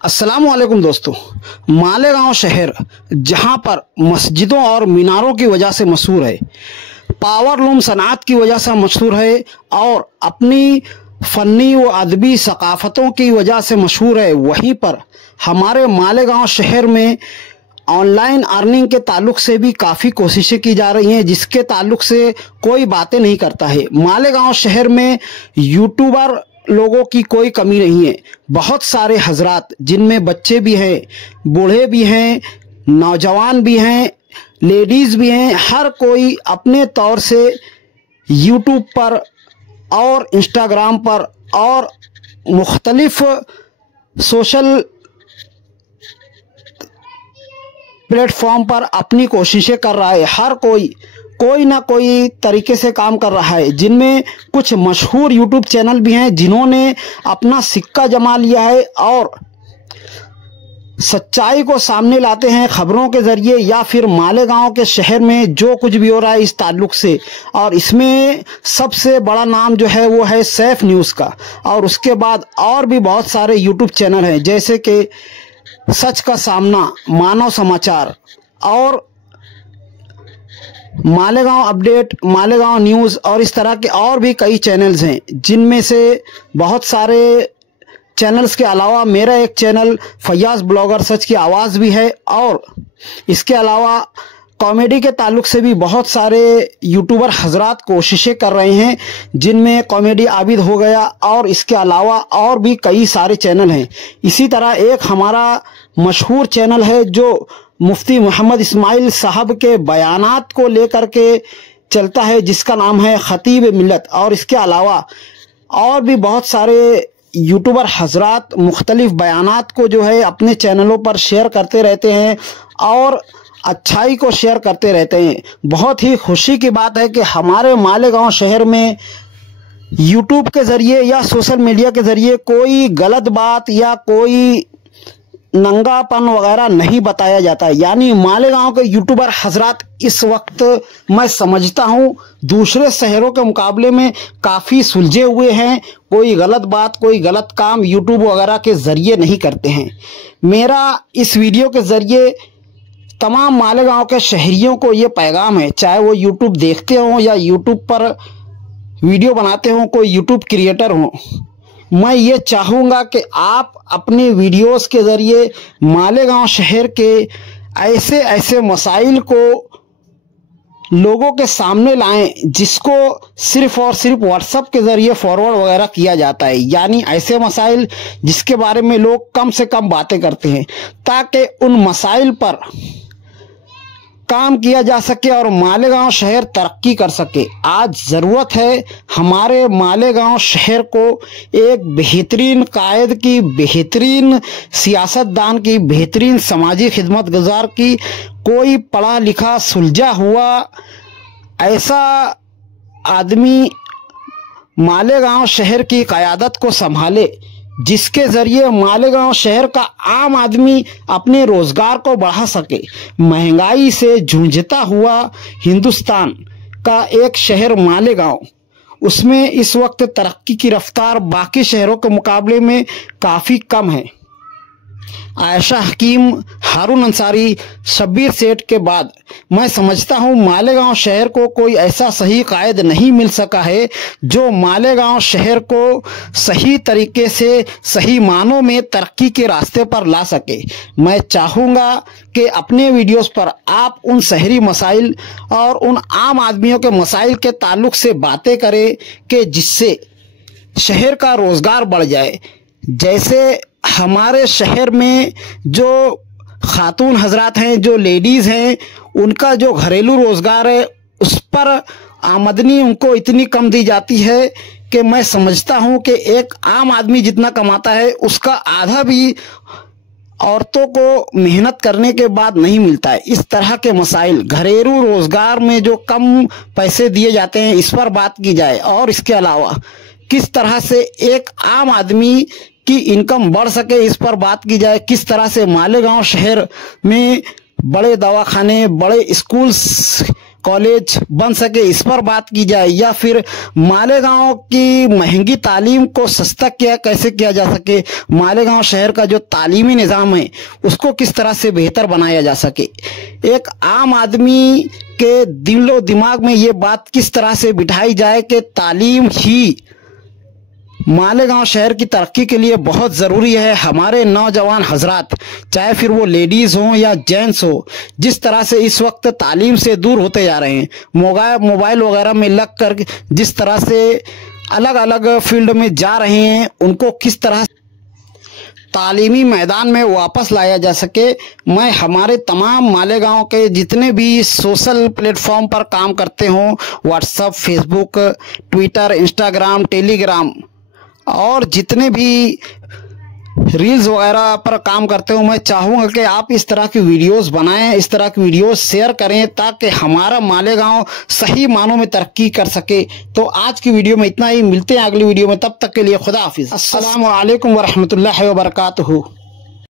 अस्सलामुअलैकुम दोस्तों। मालेगांव शहर जहां पर मस्जिदों और मीनारों की वजह से मशहूर है, पावरलूम सनात की वजह से मशहूर है और अपनी फ़नी व अदबी सकाफ़तों की वजह से मशहूर है, वहीं पर हमारे मालेगांव शहर में ऑनलाइन अर्निंग के ताल्लुक से भी काफ़ी कोशिशें की जा रही हैं, जिसके ताल्लुक से कोई बातें नहीं करता है। मालेगांव शहर में यूट्यूबर लोगों की कोई कमी नहीं है। बहुत सारे हजरात, जिनमें बच्चे भी हैं, बूढ़े भी हैं, नौजवान भी हैं, लेडीज़ भी हैं, हर कोई अपने तौर से यूट्यूब पर और इंस्टाग्राम पर और मुख्तलिफ सोशल प्लेटफॉर्म पर अपनी कोशिशें कर रहा है। हर कोई ना कोई तरीके से काम कर रहा है, जिनमें कुछ मशहूर यूट्यूब चैनल भी हैं जिन्होंने अपना सिक्का जमा लिया है और सच्चाई को सामने लाते हैं खबरों के ज़रिए या फिर मालेगांव के शहर में जो कुछ भी हो रहा है इस ताल्लुक से। और इसमें सबसे बड़ा नाम जो है वो है सैफ न्यूज़ का, और उसके बाद और भी बहुत सारे यूट्यूब चैनल हैं जैसे कि सच का सामना, मानव समाचार और मालेगांव अपडेट, मालेगांव न्यूज़ और इस तरह के और भी कई चैनल्स हैं, जिनमें से बहुत सारे चैनल्स के अलावा मेरा एक चैनल फैयाज़ ब्लॉगर सच की आवाज़ भी है। और इसके अलावा कॉमेडी के ताल्लुक से भी बहुत सारे यूट्यूबर हजरात कोशिशें कर रहे हैं, जिनमें कॉमेडी आबिद हो गया और इसके अलावा और भी कई सारे चैनल हैं। इसी तरह एक हमारा मशहूर चैनल है जो मुफ्ती मोहम्मद इस्माइल साहब के बयानात को लेकर के चलता है, जिसका नाम है खतीब मिल्लत। और इसके अलावा और भी बहुत सारे यूट्यूबर हजरात मुख्तलिफ बयानात को जो है अपने चैनलों पर शेयर करते रहते हैं और अच्छाई को शेयर करते रहते हैं। बहुत ही खुशी की बात है कि हमारे मालेगांव शहर में यूट्यूब के ज़रिए या सोशल मीडिया के ज़रिए कोई गलत बात या कोई नंगापन वगैरह नहीं बताया जाता है। यानी मालेगांव के यूट्यूबर हजरात इस वक्त मैं समझता हूँ दूसरे शहरों के मुकाबले में काफ़ी सुलझे हुए हैं। कोई गलत बात, कोई गलत काम यूट्यूब वगैरह के ज़रिए नहीं करते हैं। मेरा इस वीडियो के ज़रिए तमाम मालेगांव के शहरियों को ये पैगाम है, चाहे वो यूट्यूब देखते हों या यूट्यूब पर वीडियो बनाते हों, कोई यूट्यूब क्रिएटर हों, मैं ये चाहूँगा कि आप अपने वीडियोस के ज़रिए मालेगांव शहर के ऐसे ऐसे मसाइल को लोगों के सामने लाएं जिसको सिर्फ़ और सिर्फ व्हाट्सएप के ज़रिए फॉरवर्ड वगैरह किया जाता है। यानी ऐसे मसाइल जिसके बारे में लोग कम से कम बातें करते हैं, ताकि उन मसाइल पर काम किया जा सके और मालेगांव शहर तरक्की कर सके। आज ज़रूरत है हमारे मालेगांव शहर को एक बेहतरीन कायद की, बेहतरीन सियासतदान की, बेहतरीन समाजी खिदमत गुजार की, कोई पढ़ा लिखा सुलझा हुआ ऐसा आदमी मालेगांव शहर की क़यादत को संभाले, जिसके ज़रिए मालेगांव शहर का आम आदमी अपने रोज़गार को बढ़ा सके। महंगाई से जूझता हुआ हिंदुस्तान का एक शहर मालेगांव, उसमें इस वक्त तरक्की की रफ्तार बाकी शहरों के मुकाबले में काफ़ी कम है। आयशा हकीम, हारून अंसारी, शब्बीर सेठ के बाद मैं समझता हूँ मालेगांव शहर को कोई ऐसा सही कायद नहीं मिल सका है जो मालेगांव शहर को सही तरीके से, सही मानों में तरक्की के रास्ते पर ला सके। मैं चाहूँगा कि अपने वीडियोस पर आप उन शहरी मसाइल और उन आम आदमियों के मसाइल के ताल्लुक से बातें करें कि जिससे शहर का रोज़गार बढ़ जाए। जैसे हमारे शहर में जो खातून हजरात हैं, जो लेडीज़ हैं, उनका जो घरेलू रोज़गार है उस पर आमदनी उनको इतनी कम दी जाती है कि मैं समझता हूँ कि एक आम आदमी जितना कमाता है उसका आधा भी औरतों को मेहनत करने के बाद नहीं मिलता है। इस तरह के मसाइल, घरेलू रोज़गार में जो कम पैसे दिए जाते हैं, इस पर बात की जाए। और इसके अलावा किस तरह से एक आम आदमी की इनकम बढ़ सके, इस पर बात की जाए। किस तरह से मालेगांव शहर में बड़े दवाखाने, बड़े स्कूल्स कॉलेज बन सके इस पर बात की जाए, या फिर मालेगांव की महंगी तालीम को सस्ता कैसे किया जा सके, मालेगांव शहर का जो तालीमी निज़ाम है उसको किस तरह से बेहतर बनाया जा सके। एक आम आदमी के दिलो दिमाग में ये बात किस तरह से बिठाई जाए कि तालीम ही मालेगांव शहर की तरक्की के लिए बहुत ज़रूरी है। हमारे नौजवान हजरात, चाहे फिर वो लेडीज़ हों या जेंट्स हो, जिस तरह से इस वक्त तालीम से दूर होते जा रहे हैं, मोबाइल वगैरह में लग कर जिस तरह से अलग अलग फील्ड में जा रहे हैं, उनको किस तरह तालीमी मैदान में वापस लाया जा सके। मैं हमारे तमाम मालेगांव के जितने भी सोशल प्लेटफॉर्म पर काम करते हों, WhatsApp, Facebook, Twitter, Instagram, Telegram और जितने भी रील्स वगैरह पर काम करते हो, मैं चाहूँगा कि आप इस तरह की वीडियोस बनाएं, इस तरह की वीडियोस शेयर करें, ताकि हमारा मालेगांव सही मानों में तरक्की कर सके। तो आज की वीडियो में इतना ही, मिलते हैं अगली वीडियो में, तब तक के लिए खुदा हाफिज़। अस्सलामु अलैकुम वरहमतुल्लाहि वबरकातुहू।